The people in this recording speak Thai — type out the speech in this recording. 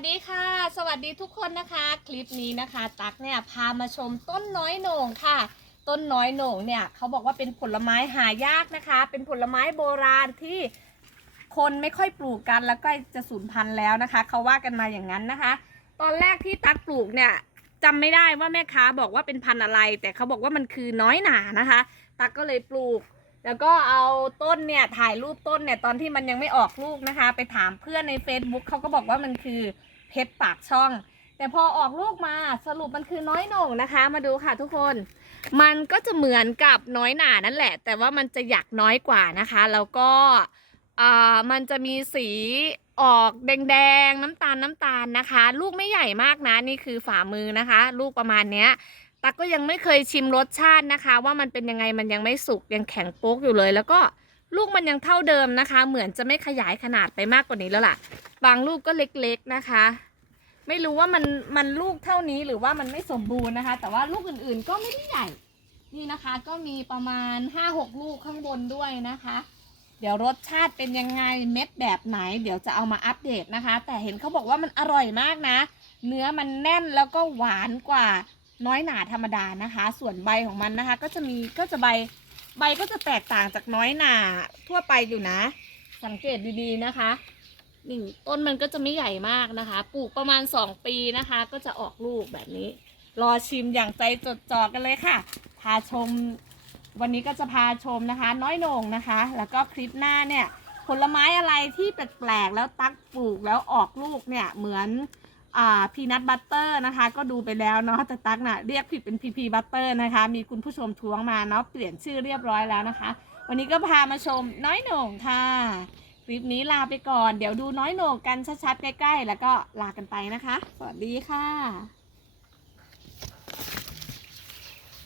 วัสดีค่ะ สวัสดีทุกคนนะคะ คลิปนี้นะคะ ตักเนี่ยพามาชมต้นน้อยโหน่งค่ะ ต้นน้อยโหน่งเนี่ยเขาบอกว่าเป็นผลไม้หายากนะคะ เป็นผลไม้โบราณที่คนไม่ค่อยปลูกกันแล้วก็จะสูญพันธุ์แล้วนะคะเขาว่ากันมาอย่างนั้นนะคะ ตอนแรกที่ตักปลูกเนี่ยจำไม่ได้ว่าแม่ค้าบอกว่าเป็นพันธุ์อะไร แต่เขาบอกว่ามันคือน้อยหนานะคะ ตักก็เลยปลูก แล้วก็เอาต้นเนี่ยถ่ายรูปต้นเนี่ยตอนที่มันยังไม่ออกลูกนะคะ ไปถามเพื่อนใน Facebook เขาก็บอกว่ามันคือเพชรปากช่อง แต่พอออกลูกมาสรุปมันคือน้อยหน่งนะคะ มาดูค่ะทุกคน มันก็จะเหมือนกับน้อยหนานั่นแหละ แต่ว่ามันจะหยักน้อยกว่านะคะ แล้วก็มันจะมีสีออกแดงๆน้ำตาลน้ำตาลนะคะ ลูกไม่ใหญ่มากนะนี่คือฝ่ามือนะคะ ลูกประมาณเนี้ย ตักก็ยังไม่เคยชิมรสชาตินะคะ ว่ามันเป็นยังไงมันยังไม่สุกยังแข็งโป๊กอยู่เลย แล้วก็ลูกมันยังเท่าเดิมนะคะ เหมือนจะไม่ขยายขนาดไปมากกว่านี้แล้วล่ะ บางลูกก็เล็กๆนะคะ ไม่รู้ว่ามันมันลูกเท่านี้หรือว่ามันไม่สมบูรณ์นะคะ แต่ว่าลูกอื่นๆก็ไม่ได้ใหญ่ นี่นะคะ ก็มีประมาณห้าหกลูกข้างบนด้วยนะคะ เดี๋ยวรสชาติเป็นยังไงเม็ดแบบไหน เดี๋ยวจะเอามาอัปเดตนะคะ แต่เห็นเขาบอกว่ามันอร่อยมากนะ เนื้อมันแน่นแล้วก็หวานกว่า น้อยหนาธรรมดานะคะ ส่วนใบของมันนะคะ ก็จะมีก็จะใบใบก็จะแตกต่างจากน้อยหนาทั่วไปอยู่นะ สังเกตดีๆนะคะนี่ต้นมันก็จะไม่ใหญ่มากนะคะ ปลูกประมาณ 2 ปีนะคะ ก็จะออกลูกแบบนี้ รอชิมอย่างใจจดจ่อกันเลยค่ะ พาชมวันนี้ก็จะพาชมนะคะ น้อยโหน่งนะคะ แล้วก็คลิปหน้าเนี่ยผลไม้อะไรที่แปลกๆแล้วตักปลูกแล้วออกลูกเนี่ยเหมือน อ่าพีนัทบัตเตอร์นะคะ ก็ดูไปแล้วเนาะแต่ตักน่ะเรียกผิดเป็นพีพีบัตเตอร์นะคะ มีคุณผู้ชมท้วงมาเนาะเปลี่ยนชื่อเรียบร้อยแล้วนะคะ วันนี้ก็พามาชมน้อยโหน่งค่ะคลิปนี้ลาไปก่อน เดี๋ยวดูน้อยโหน่งกันชัดๆใกล้ๆ แล้วก็ลากันไปนะคะ สวัสดีค่ะ